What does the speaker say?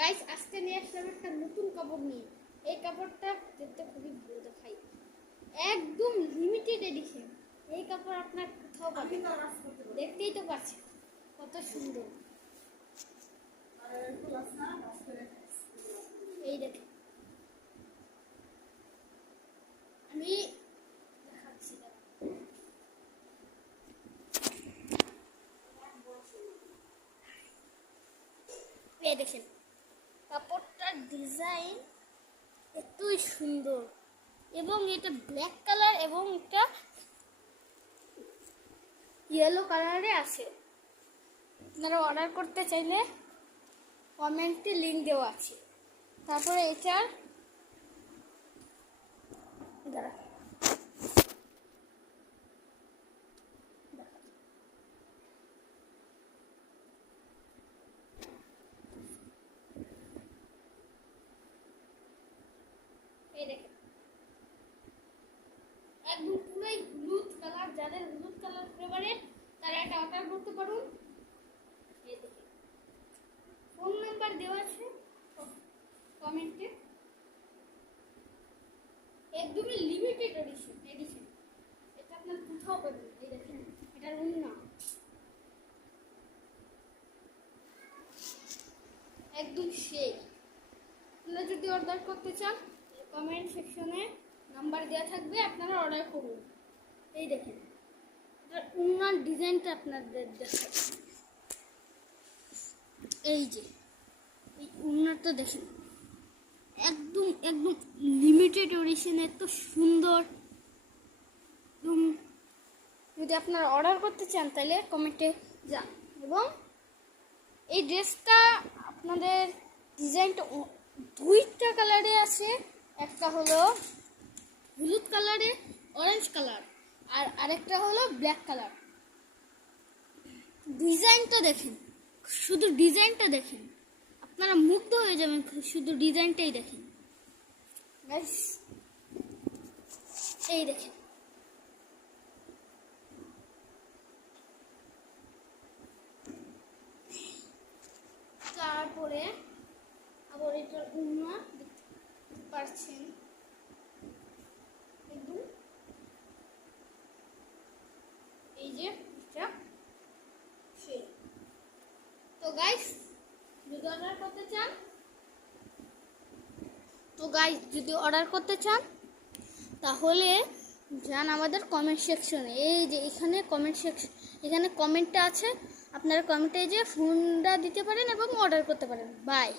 Guys আজকে নিয়ে আসলাম একটা নতুন কাপড় নিয়ে। এই কাপড়টা দেখতে খুবই ভালো দেখায়, একদম লিমিটেড এডিশন। এই কাপড় আপনার কোথাও পাবেন না, দেখতেই তো পাচ্ছেন কত সুন্দর। এই দেখেন, আমি দেখাচ্ছি। এই দেখেন কাপড়টার ডিজাইন এতই সুন্দর, এবং এটা ব্ল্যাক কালার এবং এটা ইয়েলো কালারে আছে। আপনারা অর্ডার করতে চাইলে কমেন্টে লিংক দেওয়া আছে। তারপরে এটার এই দেখেন একদম পুরোই হলুদ কালার। যাদের হলুদ কালার ফেভারিট তারা এটা অর্ডার করতে পারুন। এই দেখেন ফোন নাম্বার দেওয়া আছে কমেন্টে। একদমই লিমিটেড এডিশন। এটা আপনার কোথাও পাবেন। এই দেখেন এটার ওড়না একদম সেই। আপনারা যদি অর্ডার করতে চান কমেন্ট সেকশনে নাম্বার দেওয়া থাকবে, আপনারা অর্ডার করুন। এই দেখেন এটার ওড়নার ডিজাইনটা আপনাদের দেখাই। এই যে এই ওড়নাটা দেখেন একদম একদম লিমিটেড এডিশন, এত সুন্দর। যদি আপনারা অর্ডার করতে চান তাহলে কমেন্টে যান। এবং এই ড্রেসটা আপনাদের ডিজাইনটা দুইটা কালারে আছে, একটা হলো হলুদ কালারে অরেঞ্জ কালার, আর আরেকটা হলো ব্ল্যাক কালার। ডিজাইনটা দেখেন, শুধু ডিজাইনটা দেখেন, আপনারা মুগ্ধ হয়ে যাবেন শুধু ডিজাইনটাই দেখেন। এই দেখেন তারপরে আবার এটার ওড়না দেখতে পাচ্ছেন একদম এই যে এটা সেই। তো গাইস যদি অর্ডার করতে চান তাহলে যান আমাদের কমেন্ট সেকশনে। এই যে এখানে কমেন্ট সেকশন, এখানে কমেন্টটা আছে, আপনারা কমেন্টে যে ফোনটা দিতে পারেন এবং অর্ডার করতে পারেন। বাই।